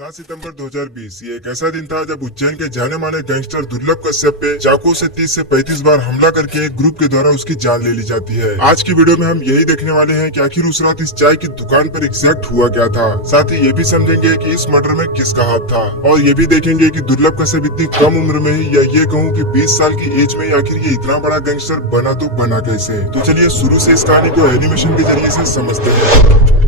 7 सितंबर 2020 ये एक ऐसा दिन था जब उज्जैन के जाने माने गैंगस्टर दुर्लभ कश्यप पे चाकू से 30 से 35 बार हमला करके एक ग्रुप के द्वारा उसकी जान ले ली जाती है। आज की वीडियो में हम यही देखने वाले हैं कि आखिर उस रात इस चाय की दुकान पर एग्जैक्ट हुआ क्या था। साथ ही ये भी समझेंगे कि इस मर्डर में किसका हाथ था और ये भी देखेंगे कि दुर्लभ कश्यप इतनी कम उम्र में ही या ये कहूँ कि 20 साल की एज में ही आखिर ये इतना बड़ा गैंगस्टर बना तो बना कैसे। तो चलिए शुरू से इस कहानी को एनिमेशन के जरिए से समझते हैं।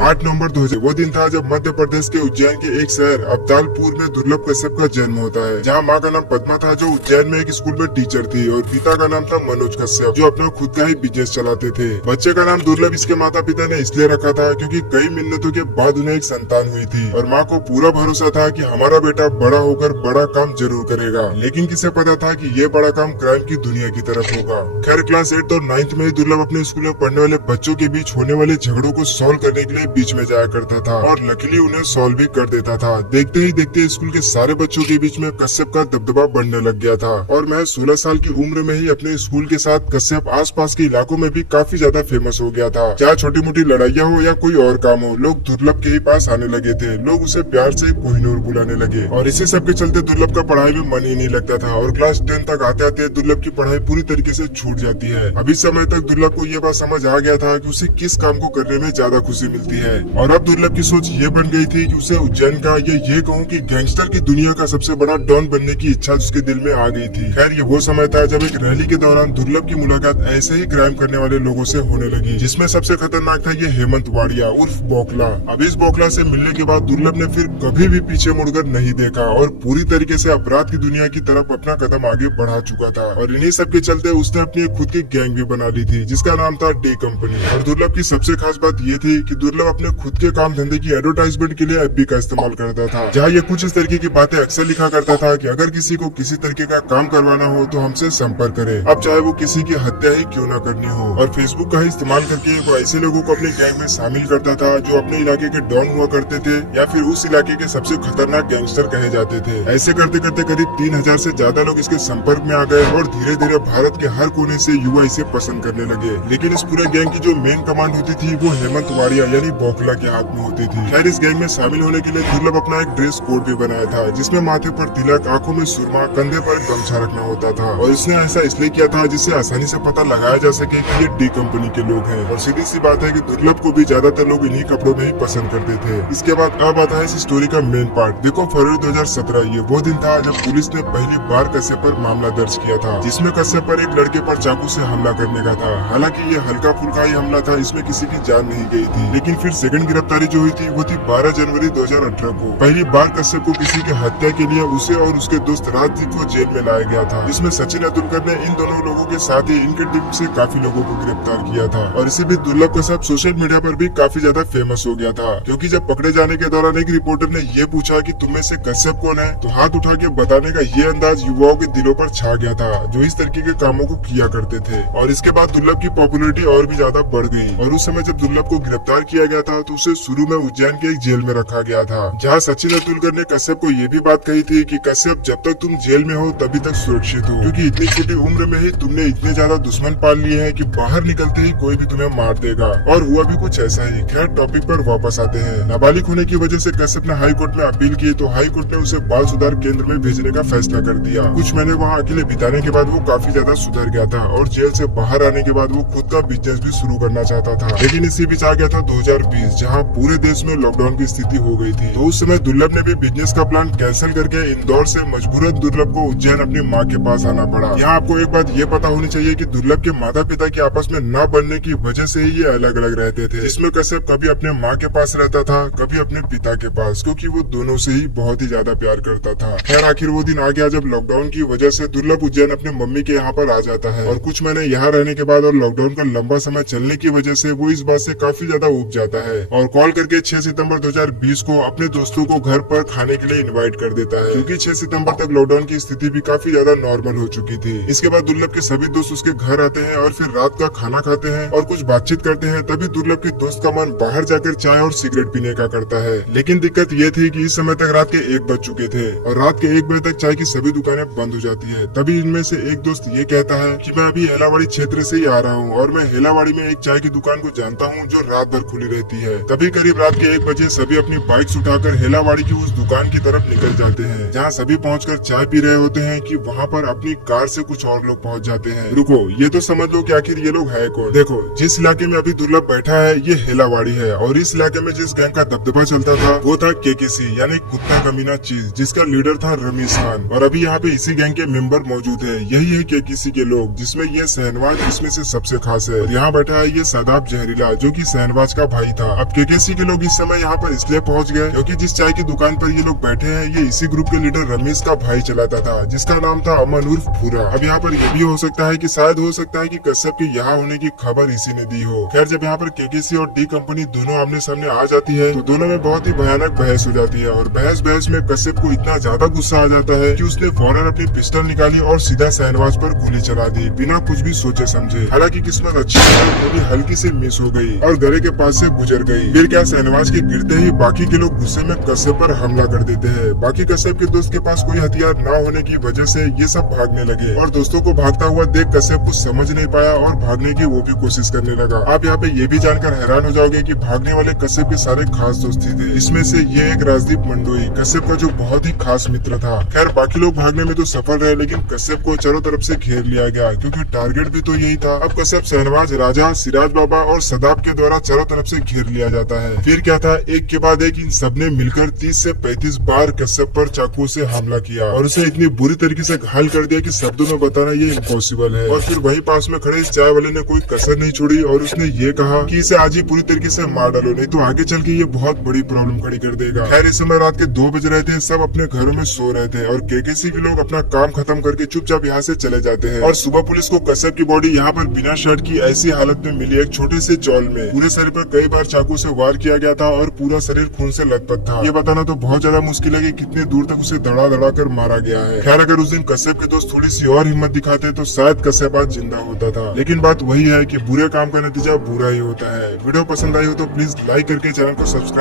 8 नवंबर 2000 वो दिन था जब मध्य प्रदेश के उज्जैन के एक शहर अब्दालपुर में दुर्लभ कश्यप का जन्म होता है, जहां मां का नाम पद्मा था जो उज्जैन में एक स्कूल में टीचर थी और पिता का नाम था मनोज कश्यप जो अपना खुद का ही बिजनेस चलाते थे। बच्चे का नाम दुर्लभ इसके माता पिता ने इसलिए रखा था क्योंकि कई मिन्नतों के बाद उन्हें एक संतान हुई थी और माँ को पूरा भरोसा था कि हमारा बेटा बड़ा होकर बड़ा काम जरूर करेगा। लेकिन किसे पता था कि ये बड़ा काम क्राइम की दुनिया की तरफ होगा। खैर क्लास 8 और 9th में ही दुर्लभ अपने स्कूल में पढ़ने वाले बच्चों के बीच होने वाले झगड़ों को सॉल्व करने के लिए बीच में जाया करता था और लकीली उन्हें सॉल्व भी कर देता था। देखते ही देखते स्कूल के सारे बच्चों के बीच में कश्यप का दबदबा बढ़ने लग गया था और मैं 16 साल की उम्र में ही अपने स्कूल के साथ कश्यप आसपास के इलाकों में भी काफी ज्यादा फेमस हो गया था। चाहे छोटी मोटी लड़ाइयाँ हो या कोई और काम हो, लोग दुर्लभ के ही पास आने लगे थे। लोग उसे प्यार से कोहिनूर बुलाने लगे और इसी सब के चलते दुर्लभ का पढ़ाई में मन ही नहीं लगता था और क्लास 10 तक आते आते दुर्लभ की पढ़ाई पूरी तरीके से छूट जाती है। अभी समय तक दुर्लभ को ये बात समझ आ गया था कि उसे किस काम को करने में ज्यादा खुशी मिलती है और अब दुर्लभ की सोच ये बन गई थी कि उसे उज्जैन का या ये कहूँ कि गैंगस्टर की दुनिया का सबसे बड़ा डॉन बनने की इच्छा उसके दिल में आ गई थी। खैर ये वो समय था जब एक रैली के दौरान दुर्लभ की मुलाकात ऐसे ही क्राइम करने वाले लोगों से होने लगी, जिसमें सबसे खतरनाक था ये हेमंत वाड़िया उर्फ बौखला। अब इस बौखला से मिलने के बाद दुर्लभ ने फिर कभी भी पीछे मुड़कर नहीं देखा और पूरी तरीके से अपराध की दुनिया की तरफ अपना कदम आगे बढ़ा चुका था और इन्हीं सब के चलते उसने अपनी खुद की गैंग भी बना ली थी जिसका नाम था डी कंपनी। और दुर्लभ की सबसे खास बात ये थी कि दुर्लभ अपने खुद के काम धंधे की एडवर्टाइजमेंट के लिए एफबी का इस्तेमाल करता था, जहाँ ये कुछ इस तरीके की बातें अक्सर लिखा करता था कि अगर किसी को किसी तरीके का काम करवाना हो तो हमसे संपर्क करें, अब चाहे वो किसी की हत्या ही क्यों न करनी हो। और फेसबुक का ही इस्तेमाल करके वो ऐसे लोगों को अपने गैंग में शामिल करता था जो अपने इलाके के डॉन हुआ करते थे या फिर उस इलाके के सबसे खतरनाक गैंगस्टर कहे जाते थे। ऐसे करते करते करीब 3000 से ज्यादा लोग इसके संपर्क में आ गए और धीरे धीरे भारत के हर कोने से युवा इसे पसंद करने लगे। लेकिन इस पूरे गैंग की जो मेन कमांड होती थी वो हेमंत वाड़िया यानी बौखला के हाथ में होती थी। खैर इस गैंग में शामिल होने के लिए दुर्लभ अपना एक ड्रेस कोड भी बनाया था जिसमें माथे पर तिलक, आंखों में सुरमा, कंधे पर गमछा रखना होता था और इसने ऐसा इसलिए किया था जिससे आसानी से पता लगाया जा सके कि ये डी कंपनी के लोग हैं। और सीधी सी बात है कि दुर्लभ को भी ज्यादातर लोग इन्हीं कपड़ों में ही पसंद करते थे। इसके बाद अब आता है इस स्टोरी का मेन पार्ट। देखो फरवरी 2017 ये वो दिन था जब पुलिस ने पहली बार कश्यप पर मामला दर्ज किया था, जिसमें कश्यप पर एक लड़के पर चाकू से हमला करने का था। हालांकि ये हल्का फुल्का ही हमला था, इसमें किसी की जान नहीं गई थी। लेकिन फिर सेकंड गिरफ्तारी जो हुई थी वो थी 12 जनवरी 2018 को। पहली बार कश्यप को किसी की हत्या के लिए उसे और उसके दोस्त राजदीप को जेल में लाया गया था, जिसमें सचिन अतुलकर ने इन दोनों लोगों के साथ ही इनके टीम से काफी लोगों को गिरफ्तार किया था। और इसी बीच दुर्लभ कश्यप सोशल मीडिया पर भी काफी ज्यादा फेमस हो गया था, क्योंकि जब पकड़े जाने के दौरान एक रिपोर्टर ने ये पूछा कि तुम में से कश्यप कौन है, तो हाथ उठा के बताने का ये अंदाज युवाओं के दिलों पर छा गया था जो इस तरीके के कामों को किया करते थे। और इसके बाद दुर्लभ की पॉपुलैरिटी और भी ज्यादा बढ़ गई और उस समय जब दुर्लभ को गिरफ्तार किया गया था तो उसे शुरू में उज्जैन के एक जेल में रखा गया था, जहाँ सचिन अतुलकर ने कश्यप को ये भी बात कही थी कि कश्यप जब तक तुम जेल में हो तभी तक सुरक्षित हो, क्योंकि इतनी छोटी उम्र में ही तुमने इतने ज्यादा दुश्मन पाल लिए हैं कि बाहर निकलते ही कोई भी तुम्हें मार देगा। और हुआ भी कुछ ऐसा ही। खैर टॉपिक पर वापस आते हैं। नाबालिग होने की वजह से कश्यप ने हाई कोर्ट में अपील की तो हाई कोर्ट ने उसे बाल सुधार केंद्र में भेजने का फैसला कर दिया। कुछ महीने वहाँ अकेले बिताने के बाद वो काफी ज्यादा सुधर गया था और जेल से बाहर आने के बाद वो खुद का बिजनेस भी शुरू करना चाहता था। लेकिन इसी बीच आ गया था 2020, जहाँ पूरे देश में लॉकडाउन की स्थिति हो गई थी। तो उस समय दुर्लभ ने भी बिजनेस का प्लान कैंसिल करके इंदौर से मजबूरन दुर्लभ को उज्जैन अपनी माँ के पास आना पड़ा। यहाँ आपको एक बात ये पता होनी चाहिए कि दुर्लभ के माता पिता के आपस में न बनने की वजह से ही ये अलग अलग रहते थे, जिसमें कश्यप कभी अपने माँ के पास रहता था, कभी अपने पिता के पास, क्योंकि वो दोनों से ही बहुत ही ज्यादा प्यार करता था। खैर आखिर वो दिन आ गया जब लॉकडाउन की वजह से दुर्लभ उज्जैन अपने मम्मी के यहाँ पर आ जाता है और कुछ महीने यहाँ रहने के बाद और लॉकडाउन का लंबा समय चलने की वजह से वो इस बात से काफी ज्यादा ऊब जाता है और कॉल करके 6 सितंबर 2020 को अपने दोस्तों को घर पर खाने के लिए इनवाइट कर देता है, क्योंकि 6 सितंबर तक लॉकडाउन की स्थिति भी काफी ज्यादा नॉर्मल हो चुकी थी। इसके बाद दुर्लभ के सभी दोस्त उसके घर आते हैं और फिर रात का खाना खाते हैं और कुछ बातचीत करते हैं। तभी दुर्लभ के दोस्त का मन बाहर जाकर चाय और सिगरेट पीने का करता है। लेकिन दिक्कत ये थी कि इस समय तक रात के 1 बज चुके थे और रात के 1 बजे तक चाय की सभी दुकानें बंद हो जाती है। तभी इनमें से एक दोस्त ये कहता है कि मैं अभी हेलावाड़ी क्षेत्र से ही आ रहा हूँ और मैं हेलावाड़ी में एक चाय की दुकान को जानता हूँ जो रात भर खुली रहती है। तभी करीब रात के 1 बजे सभी अपनी बाइक्स उठाकर हेलावाड़ी की उस दुकान की तरफ निकल जाते हैं, जहाँ सभी पहुंचकर चाय पी रहे होते हैं कि वहाँ पर अपनी कार से कुछ और लोग पहुँच जाते हैं। रुको, ये तो समझ लो कि आखिर ये लोग है कौन। देखो, जिस इलाके में अभी दुर्लभ बैठा है ये हेलावाड़ी है, और इस इलाके में जिस गैंग का दबदबा चलता था वो था केकेसी यानी कुत्ता कमीना चीज, जिसका लीडर था रमीज खान। और अभी यहाँ पे इसी गैंग के मेंबर मौजूद है। यही है केकेसी के लोग, जिसमें ये शहनवाज इसमें से सबसे खास है। और यहाँ बैठा है ये सदाब जहरीला, जो कि शहनवाज का भाई था। अब केकेसी के लोग इस समय यहाँ पर इसलिए पहुँच गए क्योंकि जिस चाय की दुकान पर ये लोग बैठे हैं ये इसी ग्रुप के लीडर रमीज का भाई चलाता था, जिसका नाम था अमन उर्फ भूरा। अब यहाँ पर ये भी हो सकता है कि शायद हो सकता है कि कश्यप के यहाँ होने की खबर इसी ने दी हो। खैर, जब यहाँ पर केकेसी और डी कंपनी दोनों आमने सामने आ जाती है तो दोनों में बहुत ही भयानक बहस हो जाती है। और बहस में कश्यप को इतना ज्यादा गुस्सा आ जाता है कि उसने फौरन अपनी पिस्टल निकाली और सीधा शहनवाज पर गोली चला दी, बिना कुछ भी सोचे समझे। हालांकि किस्मत अच्छी है, गोली हल्की से मिस हो गई और गले के पास से गुजर गई। फिर क्या, शहनवाज के गिरते ही बाकी के लोग गुस्से में कश्यप पर हमला कर देते हैं। बाकी कश्यप के दोस्त के पास कोई हथियार न होने की वजह से ये सब भागने लगे, और दोस्तों को भागता हुआ देख कश्यप कुछ समझ नहीं पाया और भागने की वो भी कोशिश करने लगा। आप यहाँ पे ये भी जानकर हैरान हो जाओगे कि भागने वाले कश्यप के सारे खास दोस्त थे। इसमें से ये एक राजदीप मंडोई, कश्यप का जो बहुत ही खास मित्र था। खैर, बाकी लोग भागने में तो सफल रहे, लेकिन कश्यप को चारों तरफ से घेर लिया गया, क्योंकि टारगेट भी तो यही था। अब कश्यप शहनवाज, राजा, सिराज बाबा और सदाब के द्वारा चारों तरफ से घेर लिया जाता है। फिर क्या था, एक के बाद एक इन सबने मिलकर 30 से 35 बार कश्यप पर चाकू से हमला किया और उसे इतनी बुरी तरीके से घायल कर दिया कि शब्दों में बताना ये इम्पॉसिबल है। और फिर वही पास में खड़े इस चाय वाले ने कोई कसर नहीं छोड़ी और उसने ये कहा कि इसे आज ही पूरी तरीके से मार डालो, नहीं तो आगे चल के ये बहुत बड़ी प्रॉब्लम खड़ी कर देगा। खैर, इस समय रात के 2 बज रहे थे, सब अपने घरों में सो रहे थे और केकेसी के लोग अपना काम खत्म करके चुपचाप यहाँ से चले जाते हैं। और सुबह पुलिस को कश्यप की बॉडी यहाँ पर बिना शर्ट की ऐसी हालत में मिली, एक छोटे से चौल में। पूरे शरीर पर कई बार चाकू से वार किया गया था और पूरा शरीर खून से लथपथ था। ये बताना तो बहुत ज्यादा मुश्किल है कि कितने दूर तक उसे दड़ा दड़ा कर मारा गया है। खैर, अगर उस दिन कश्यप के दोस्त थोड़ी सी और हिम्मत दिखाते तो शायद कश्यप आज जिंदा होता था। लेकिन बात वही है कि बुरे काम का नतीजा बुरा ही होता है। वीडियो पसंद आई हो तो प्लीज लाइक करके चैनल को सब्सक्राइब